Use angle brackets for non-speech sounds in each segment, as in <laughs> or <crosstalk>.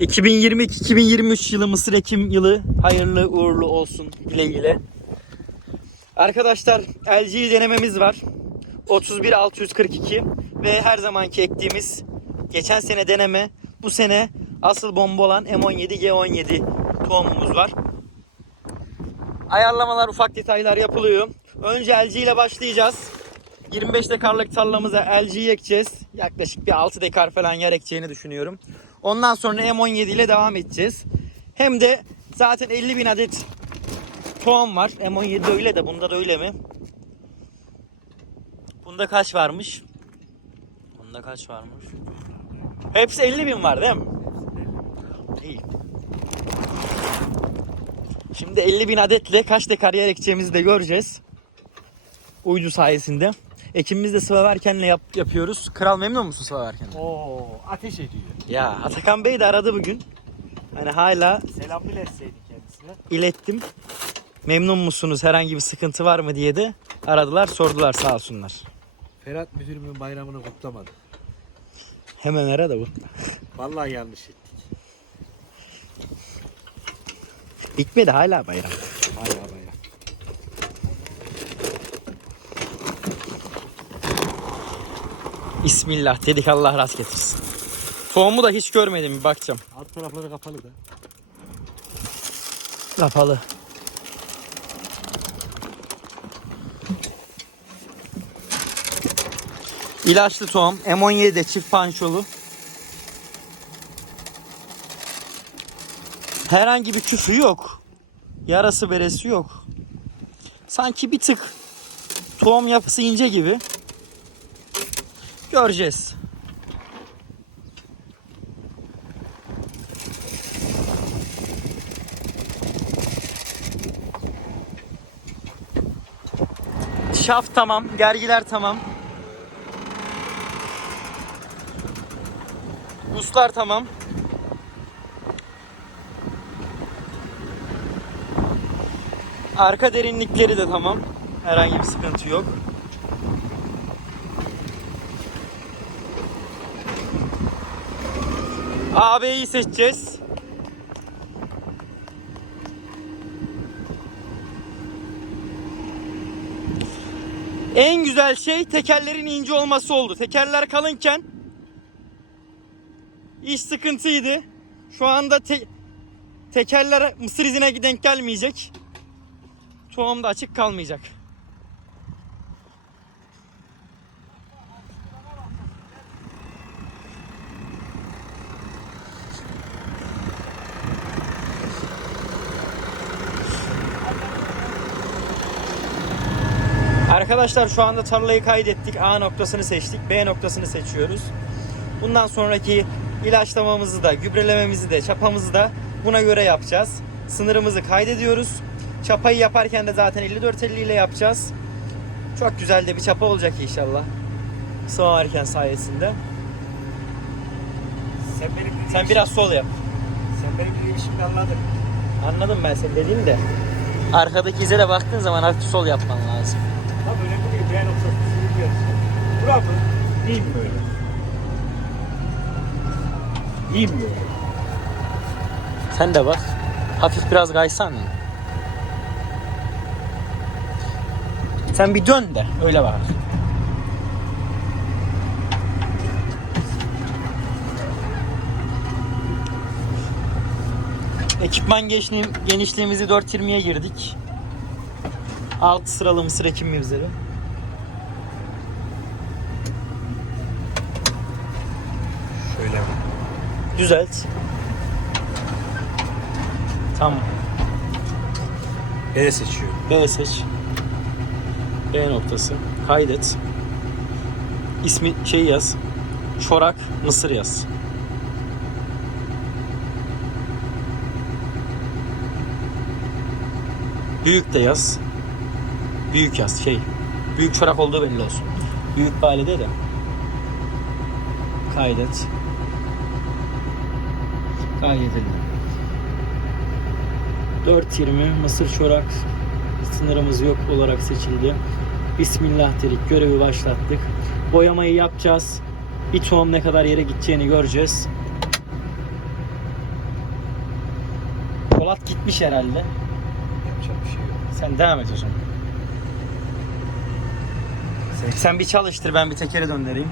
2022-2023 yılı Mısır Ekim yılı hayırlı uğurlu olsun dileğiyle. Arkadaşlar LG denememiz var. 31642 ve her zamanki ektiğimiz geçen sene deneme bu sene asıl bomba olan M17 G17 tohumumuz var. Ayarlamalar ufak detaylar yapılıyor. Önce LG ile başlayacağız. 25 dekarlık tarlamıza LG'yi ekeceğiz. Yaklaşık bir 6 dekar falan yer ekeceğini düşünüyorum. Ondan sonra M17 ile devam edeceğiz. Hem de zaten 50 bin adet tohum var. M17 öyle de bunda da öyle mi? Bunda kaç varmış? Bunda kaç varmış? Hepsi 50 bin var değil mi? Değil. Şimdi 50 bin adetle kaç dekar yer ekeceğimizi de göreceğiz. Uydu sayesinde. Ekimimizi de sıva verkenle yap, yapıyoruz. Kral memnun musun sıva verkenle? Oo, ateş ediyor. Ya Atakan Bey de aradı bugün. Hani hala Selam bile etseydik kendisine. ilettim. Memnun musunuz? Herhangi bir sıkıntı var mı diye de aradılar, sordular sağ olsunlar. Ferhat müdürümün bayramını kutlamadı. Hemen ara da bu. Vallahi yanlış ettik. Bitmedi hala bayram. Bayağı bayağı. Bismillah dedik Allah rast getirsin. Tohumu da hiç görmedim bir bakacağım. Alt tarafları kapalı da. Kapalı. İlaçlı tohum. M17'de çift pançolu. Herhangi bir küfü yok. Yarası beresi yok. Sanki bir tık tohum yapısı ince gibi. Göreceğiz. Şaf tamam, gergiler tamam. Buslar tamam. Arka derinlikleri de tamam. Herhangi bir sıkıntı yok. AB'yi seçeceğiz. En güzel şey tekerlerin ince olması oldu. Tekerler kalınken iş sıkıntıydı. Şu anda te- tekerler mısır izine denk gelmeyecek. Tohum da açık kalmayacak. Arkadaşlar şu anda tarlayı kaydettik. A noktasını seçtik. B noktasını seçiyoruz. Bundan sonraki ilaçlamamızı da, gübrelememizi de, çapamızı da buna göre yapacağız. Sınırımızı kaydediyoruz. Çapayı yaparken de zaten 54-50 ile yapacağız. Çok güzel de bir çapa olacak inşallah. Sıva erken sayesinde. Sen benim dediğim Sen biraz sol yap. Sen benim dediğimi şimdi anladın. Anladım ben senin dediğini de. Arkadaki ize de baktığın zaman hafif sol yapman lazım. Tam önemli değil. Ben olsa sürüyoruz. Değil mi böyle? Değil mi böyle? Sen de bak. Hafif biraz kaysan? Sen bir dön de öyle bak. Ekipman genişliğim, genişliğimizi 4.20'ye girdik. 6 sıralı mısır ekim mevzeri. Şöyle mi? Düzelt. Tamam. B seçiyorum. B seç. B noktası. Kaydet. İsmi şey yaz. Çorak Mısır yaz. Büyük de yaz. Büyük yaz şey. Büyük çorak olduğu belli olsun. Büyük bir ailede de. Kaydet. Kaydedildi. 4.20 Mısır çorak sınırımız yok olarak seçildi. Bismillah dedik. Görevi başlattık. Boyamayı yapacağız. Bir tohum ne kadar yere gideceğini göreceğiz. Polat gitmiş herhalde. Yapacak bir şey yok. Sen devam et. Sen, sen bir çalıştır ben bir tekeri döndüreyim.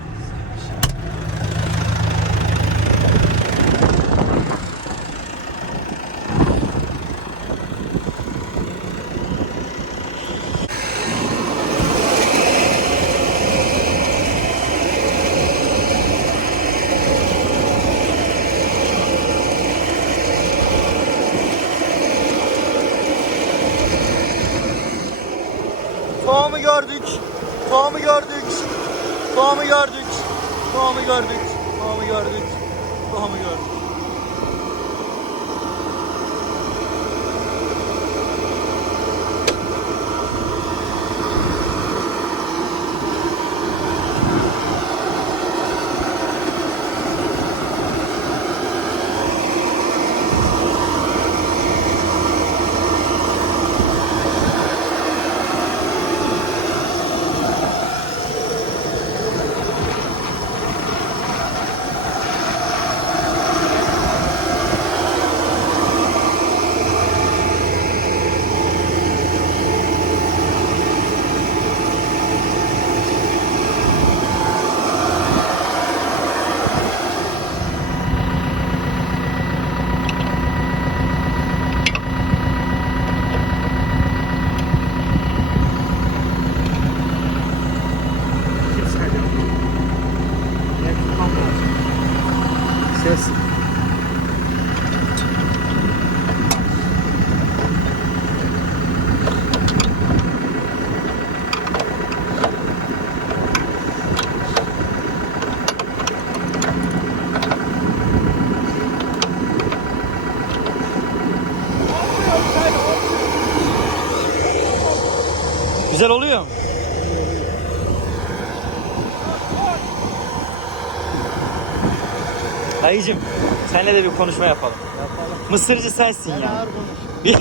Senle de bir konuşma yapalım. Yapalım. Mısırcı sensin Ben ya. <laughs>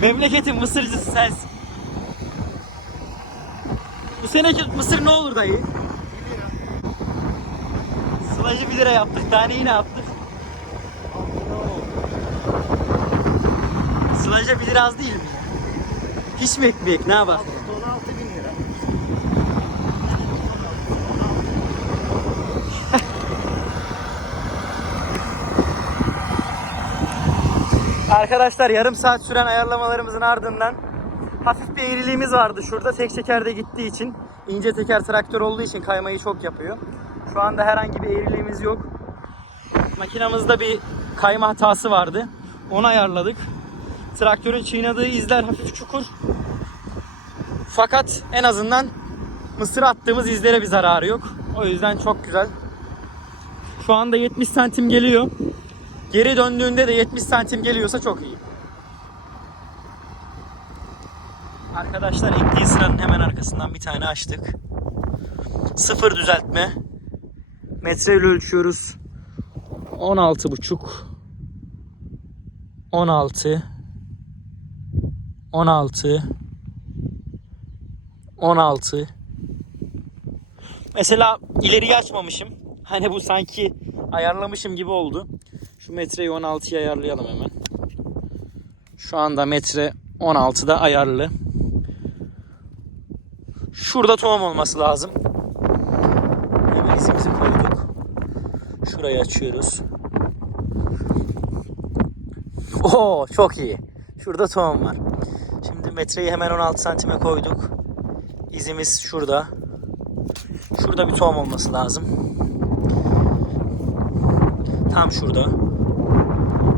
Memleketin mısırcısı sensin. Bu seneki mısır ne olur dayı? Sılajı 1 lira yaptık. Taneyi ne yaptık? Sılaja 1 lira az değil mi? Hiç mi ekmek? Ne yapar? 16 bin lira. Arkadaşlar yarım saat süren ayarlamalarımızın ardından hafif bir eğriliğimiz vardı şurada. Tek çekerde gittiği için ince teker traktör olduğu için kaymayı çok yapıyor. Şu anda herhangi bir eğriliğimiz yok. Makinamızda bir kayma hatası vardı. Onu ayarladık. Traktörün çiğnadığı izler hafif çukur. Fakat en azından mısır attığımız izlere bir zararı yok. O yüzden çok güzel. Şu anda 70 santim geliyor. Geri döndüğünde de 70 santim geliyorsa çok iyi. Arkadaşlar ektiği sıranın hemen arkasından bir tane açtık. Sıfır düzeltme. Metreyle ölçüyoruz. 16 buçuk. 16 16 16 Mesela ileriyi açmamışım. Hani bu sanki ayarlamışım gibi oldu. Şu metreyi 16'ya ayarlayalım hemen. Şu anda metre 16'da ayarlı. Şurada tohum olması lazım. Hemen izimizi koyduk. Şurayı açıyoruz. Oo çok iyi. Şurada tohum var. Şimdi metreyi hemen 16 santime koyduk. İzimiz şurada. Şurada bir tohum olması lazım. Tam şurada.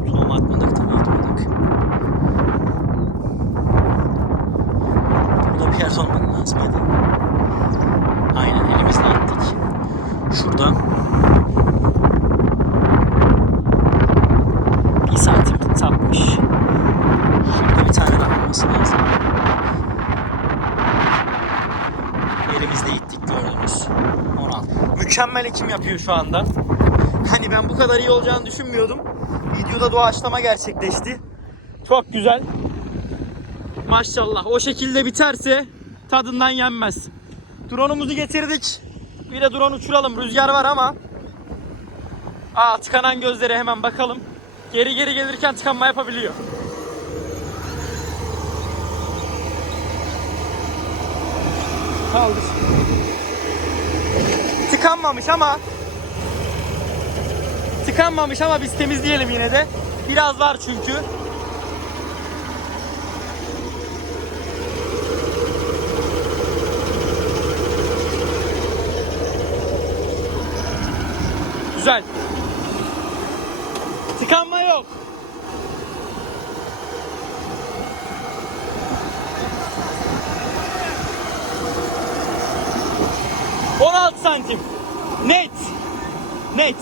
Tohum atmadık tabii atmadık. Burada bir yerde olmalı lazım hadi. Aynen elimizle attık. Şurada. Bir santim sapmış. Şurada bir tane daha olması lazım. Elimizle ittik gördünüz. 16. Mükemmel ekim yapıyor şu anda. Hani ben bu kadar iyi olacağını düşünmüyordum. Videoda doğaçlama gerçekleşti. Çok güzel. Maşallah. O şekilde biterse tadından yenmez. Drone'umuzu getirdik. Bir de drone uçuralım. Rüzgar var ama. Aa tıkanan gözlere hemen bakalım. geri geri gelirken tıkanma yapabiliyor. Kaldır. Tıkanmamış ama tıkanmamış ama biz temizleyelim yine de. Biraz var çünkü. Güzel. Tıkanma yok. ...16 santim. Net. Net.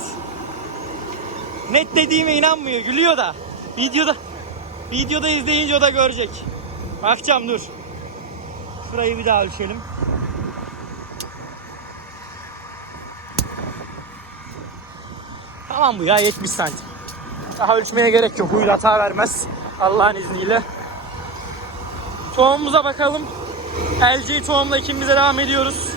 Net dediğime inanmıyor. Gülüyor da. Videoda... Videoda izleyince o da görecek. Bakacağım dur. Şurayı bir daha ölçelim. Tamam bu ya 70 santim. Daha ölçmeye gerek yok. Huyla hata vermez. Allah'ın izniyle. Tohumumuza bakalım. LG tohumla ikimize devam ediyoruz.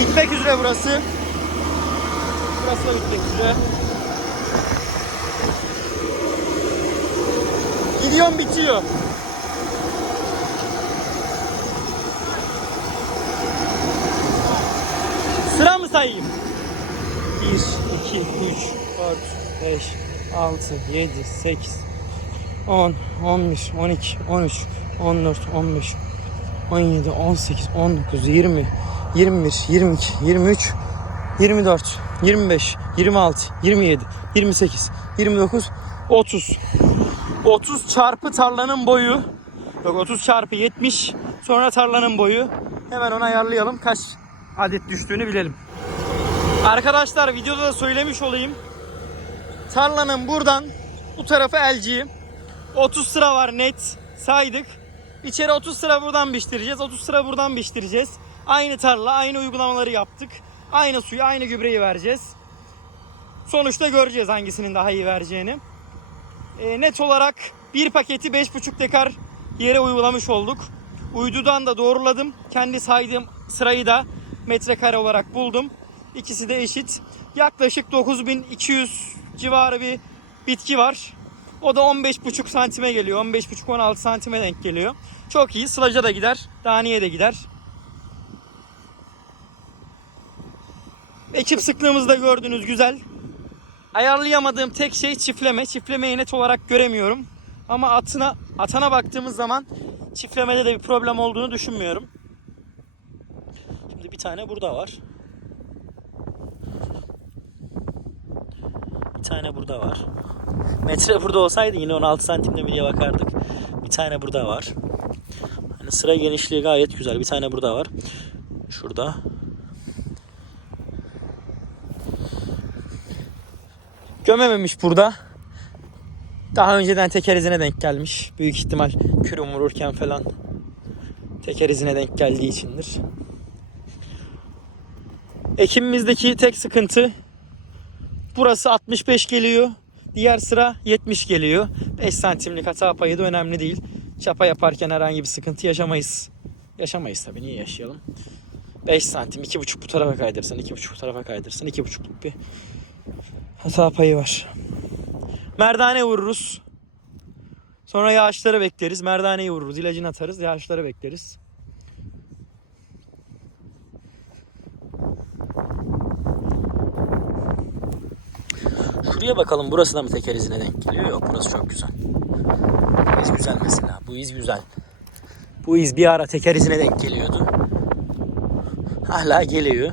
Bitmek üzere burası. Burası da bitmek üzere. Gidiyorum bitiyor. Sıra mı sayayım? 1, 2, 3, 4, 5, 6, 7, 8, 10, 11, 12, 13, 14, 15, 17, 18, 19, 20, 21, 22, 23, 24, 25, 26, 27, 28, 29, 30. 30 çarpı tarlanın boyu. Yok 30 çarpı 70. Sonra tarlanın boyu. Hemen onu ayarlayalım. Kaç adet düştüğünü bilelim. Arkadaşlar videoda da söylemiş olayım. Tarlanın buradan bu tarafı LG. 30 sıra var net. Saydık. İçeri 30 sıra buradan biçtireceğiz. 30 sıra buradan biçtireceğiz. Aynı tarla, aynı uygulamaları yaptık. Aynı suyu, aynı gübreyi vereceğiz. Sonuçta göreceğiz hangisinin daha iyi vereceğini. E, net olarak bir paketi 5,5 dekar yere uygulamış olduk. Uydudan da doğruladım. Kendi saydığım sırayı da metrekare olarak buldum. İkisi de eşit. Yaklaşık 9200 civarı bir bitki var. O da 15,5 santime geliyor. 15,5-16 santime denk geliyor. Çok iyi. Sılaca da gider. Daniye de gider. Ekip sıklığımızı da gördünüz güzel. Ayarlayamadığım tek şey çiftleme. Çiftlemeyi net olarak göremiyorum. Ama atına atana baktığımız zaman çiftlemede de bir problem olduğunu düşünmüyorum. Şimdi bir tane burada var. Bir tane burada var. Metre burada olsaydı yine 16 santimde mi diye bakardık. Bir tane burada var. Hani sıra genişliği gayet güzel. Bir tane burada var. Şurada. Gömememiş burada. Daha önceden teker izine denk gelmiş. Büyük ihtimal kürüm vururken falan teker izine denk geldiği içindir. Ekimimizdeki tek sıkıntı burası 65 geliyor. Diğer sıra 70 geliyor. 5 santimlik hata payı da önemli değil. Çapa yaparken herhangi bir sıkıntı yaşamayız. Yaşamayız tabii niye yaşayalım. 5 santim 2,5 bu tarafa kaydırsın 2,5 bu tarafa kaydırsın 2,5'luk bir hata payı var. Merdane vururuz. Sonra yağışları bekleriz. Merdaneyi vururuz. ilacını atarız. Yağışları bekleriz. Şuraya bakalım. Burası da mı teker izine denk geliyor? Yok burası çok güzel. Bu iz güzel mesela. Bu iz güzel. Bu iz bir ara teker izine denk geliyordu. Hala geliyor.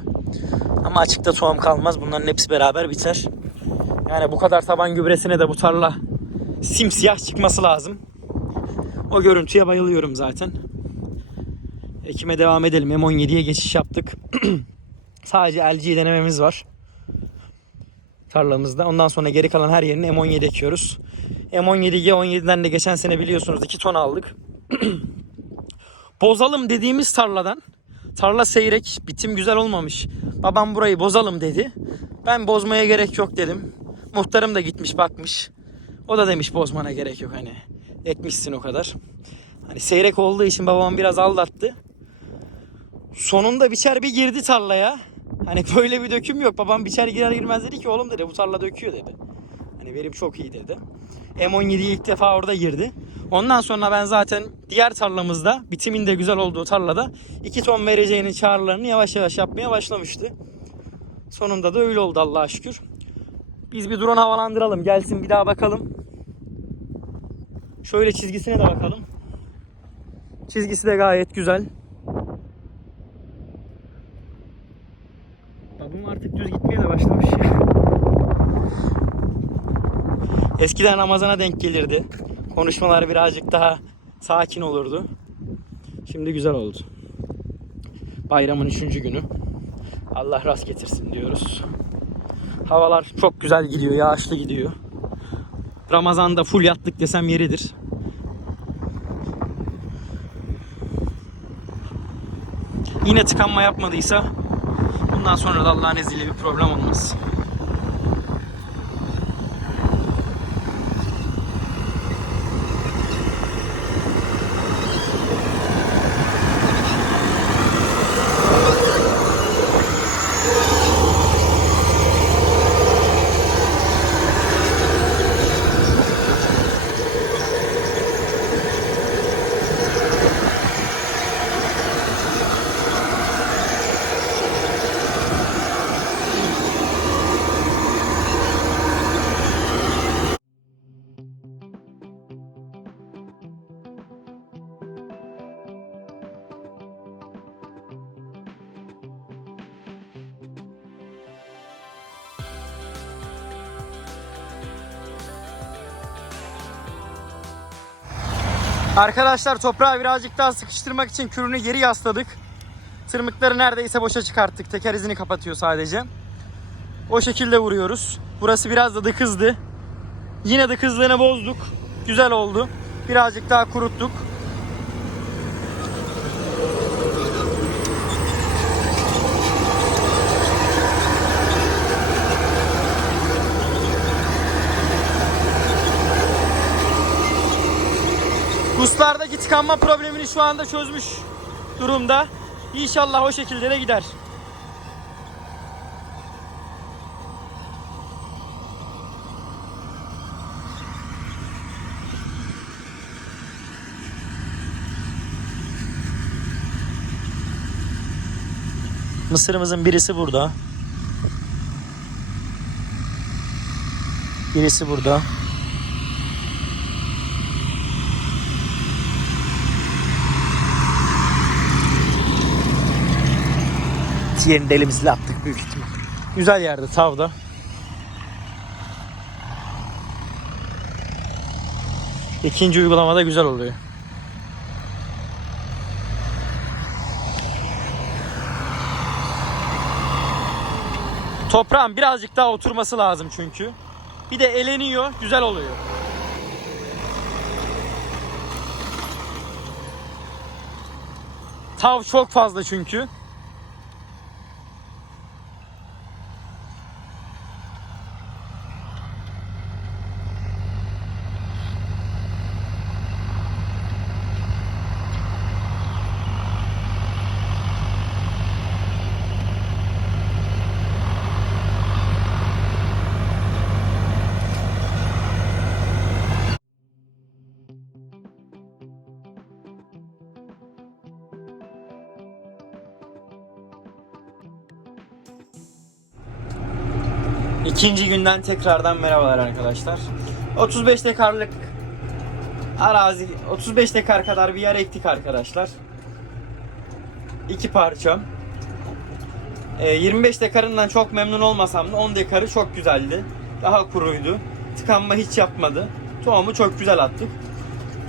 Ama açıkta tohum kalmaz. Bunların hepsi beraber biter. Yani bu kadar taban gübresine de bu tarla simsiyah çıkması lazım. O görüntüye bayılıyorum zaten. Ekime devam edelim. M17'ye geçiş yaptık. <clears throat> Sadece LG denememiz var. Tarlamızda. Ondan sonra geri kalan her yerine M17 ekiyoruz. M17 G17'den de geçen sene biliyorsunuz 2 ton aldık. <clears throat> Bozalım dediğimiz tarladan tarla seyrek, bitim güzel olmamış. Babam burayı bozalım dedi. Ben bozmaya gerek yok dedim. Muhtarım da gitmiş bakmış. O da demiş bozmana gerek yok hani. Ekmişsin o kadar. Hani seyrek olduğu için babam biraz aldattı. Sonunda biçer bir girdi tarlaya. Hani <laughs> böyle bir döküm yok. Babam biçer girer girmez dedi ki oğlum dedi bu tarla döküyor dedi. Hani verim çok iyi dedi. M17 ilk defa orada girdi. Ondan sonra ben zaten diğer tarlamızda bitimin de güzel olduğu tarlada 2 ton vereceğinin çağrılarını yavaş yavaş yapmaya başlamıştı. Sonunda da öyle oldu Allah'a şükür. Biz bir drone havalandıralım. Gelsin bir daha bakalım. Şöyle çizgisine de bakalım. Çizgisi de gayet güzel. Babam artık düz gitmeye de başlamış. Eskiden Ramazan'a denk gelirdi. Konuşmalar birazcık daha sakin olurdu. Şimdi güzel oldu. Bayramın üçüncü günü. Allah rast getirsin diyoruz. Havalar çok güzel gidiyor, yağışlı gidiyor. Ramazan'da full yattık desem yeridir. Yine tıkanma yapmadıysa bundan sonra da Allah'ın izniyle bir problem olmaz. Arkadaşlar toprağı birazcık daha sıkıştırmak için kürünü geri yasladık. Tırmıkları neredeyse boşa çıkarttık. Teker izini kapatıyor sadece. O şekilde vuruyoruz. Burası biraz da dıkızdı. Yine dıkızlığını bozduk. Güzel oldu. Birazcık daha kuruttuk. Guslardaki tıkanma problemini şu anda çözmüş durumda. İnşallah o şekilde de gider. Mısırımızın birisi burada. Birisi burada. Diğerini de elimizle attık büyük ihtimal. Güzel yerde tavda. İkinci uygulamada güzel oluyor. Toprağın birazcık daha oturması lazım çünkü. Bir de eleniyor, güzel oluyor. Tav çok fazla çünkü. İkinci günden tekrardan merhabalar arkadaşlar. 35 dekarlık arazi, 35 dekar kadar bir yer ektik arkadaşlar. İki parça. Ee, 25 dekarından çok memnun olmasam da 10 dekarı çok güzeldi. Daha kuruydu. Tıkanma hiç yapmadı. Tohumu çok güzel attık.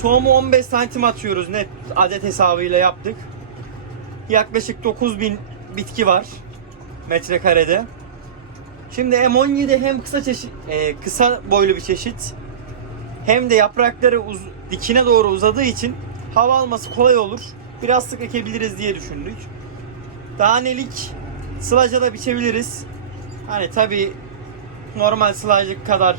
Tohumu 15 santim atıyoruz net adet hesabıyla yaptık. Yaklaşık 9000 bitki var metrekarede. Şimdi M17 hem kısa çeşit, e, kısa boylu bir çeşit hem de yaprakları uz, dikine doğru uzadığı için hava alması kolay olur. Biraz sık ekebiliriz diye düşündük. Danelik sılaca da biçebiliriz. Hani tabi normal sılacık kadar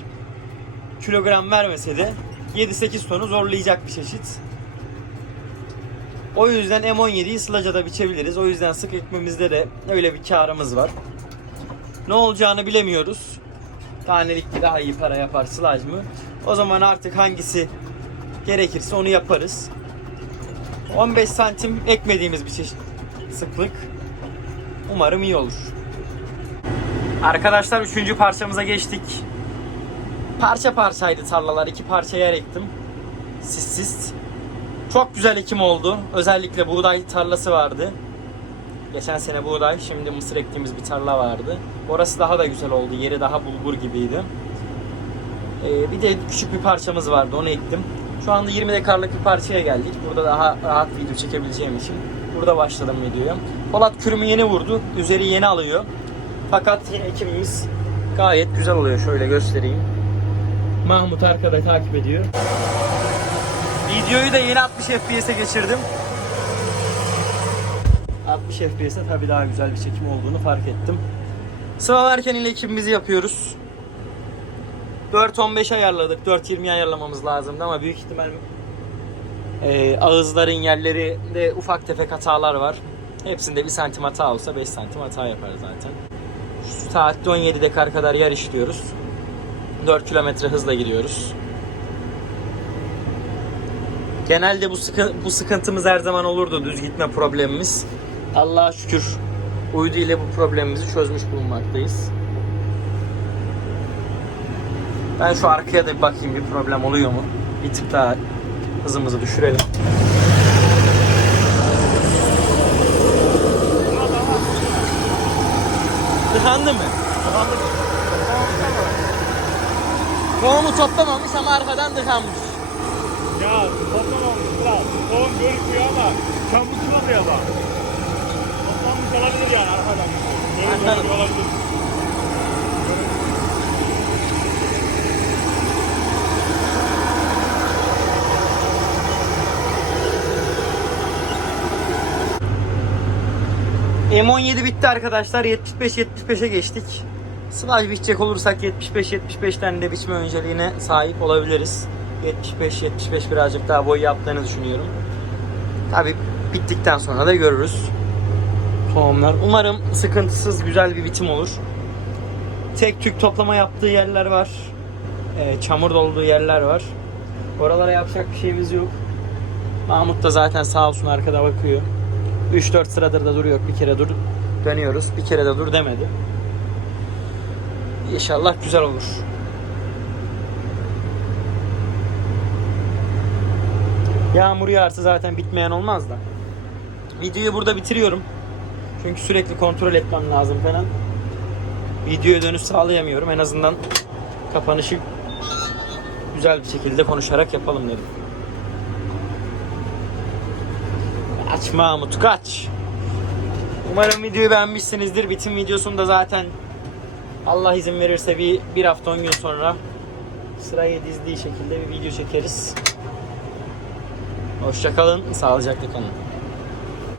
kilogram vermese de 7-8 tonu zorlayacak bir çeşit. O yüzden M17'yi sılacada biçebiliriz. O yüzden sık ekmemizde de öyle bir karımız var. Ne olacağını bilemiyoruz. Tanelik daha iyi para yapar sılaj mı? O zaman artık hangisi gerekirse onu yaparız. 15 santim ekmediğimiz bir çeşit sıklık. Umarım iyi olur. Arkadaşlar üçüncü parçamıza geçtik. Parça parçaydı tarlalar. iki parça yer ektim. Sis sis. Çok güzel ekim oldu. Özellikle buğday tarlası vardı. Geçen sene buğday, şimdi mısır ektiğimiz bir tarla vardı. Orası daha da güzel oldu. Yeri daha bulgur gibiydi. Ee, bir de küçük bir parçamız vardı. Onu ektim. Şu anda 20 dekarlık bir parçaya geldik. Burada daha rahat video çekebileceğim için burada başladım videoya. Polat kürümü yeni vurdu. Üzeri yeni alıyor. Fakat yine ekimimiz gayet güzel oluyor. Şöyle göstereyim. Mahmut arkada takip ediyor. Videoyu da yeni 60 FPS'e geçirdim. 60 FPS'e tabii daha güzel bir çekim olduğunu fark ettim. Sıralarken ile ekimimizi yapıyoruz. 4.15 ayarladık. 4.20 ayarlamamız lazımdı ama büyük ihtimal e, ağızların yerlerinde ufak tefek hatalar var. Hepsinde 1 santim hata olsa 5 santim hata yapar zaten. Şu saatte 17 dekar kadar yer işliyoruz. 4 kilometre hızla gidiyoruz. Genelde bu sıkı, bu sıkıntımız her zaman olurdu düz gitme problemimiz. Allah'a şükür uydu ile bu problemimizi çözmüş bulunmaktayız. Ben şu arkaya da bir bakayım bir problem oluyor mu? Bir tık daha hızımızı düşürelim. Tıkandı mı? Tohumu toplamamış ama arkadan tıkanmış. Ya toplamamış kral. Tohum görükmüyor ama çamlık oluyor bak. Olabilir yani arkadan. Anladım. olabilir. M17 bitti arkadaşlar. 75-75'e geçtik. Sınav bitecek olursak 75-75'ten de biçme önceliğine sahip olabiliriz. 75-75 birazcık daha boy yaptığını düşünüyorum. Tabi bittikten sonra da görürüz. Tohumlar. Umarım sıkıntısız güzel bir bitim olur. Tek tük toplama yaptığı yerler var. Ee, çamur dolduğu yerler var. Oralara yapacak bir şeyimiz yok. Mahmut da zaten sağ olsun arkada bakıyor. 3-4 sıradır da duruyor. Bir kere dur dönüyoruz. Bir kere de dur demedi. İnşallah güzel olur. Yağmur yağarsa zaten bitmeyen olmaz da. Videoyu burada bitiriyorum. Çünkü sürekli kontrol etmem lazım falan. Videoya dönüş sağlayamıyorum. En azından kapanışı güzel bir şekilde konuşarak yapalım dedim. Kaç Mahmut kaç. Umarım videoyu beğenmişsinizdir. Bitim videosunda zaten Allah izin verirse bir, bir hafta 10 gün sonra sıraya dizdiği şekilde bir video çekeriz. Hoşçakalın, sağlıcakla kalın.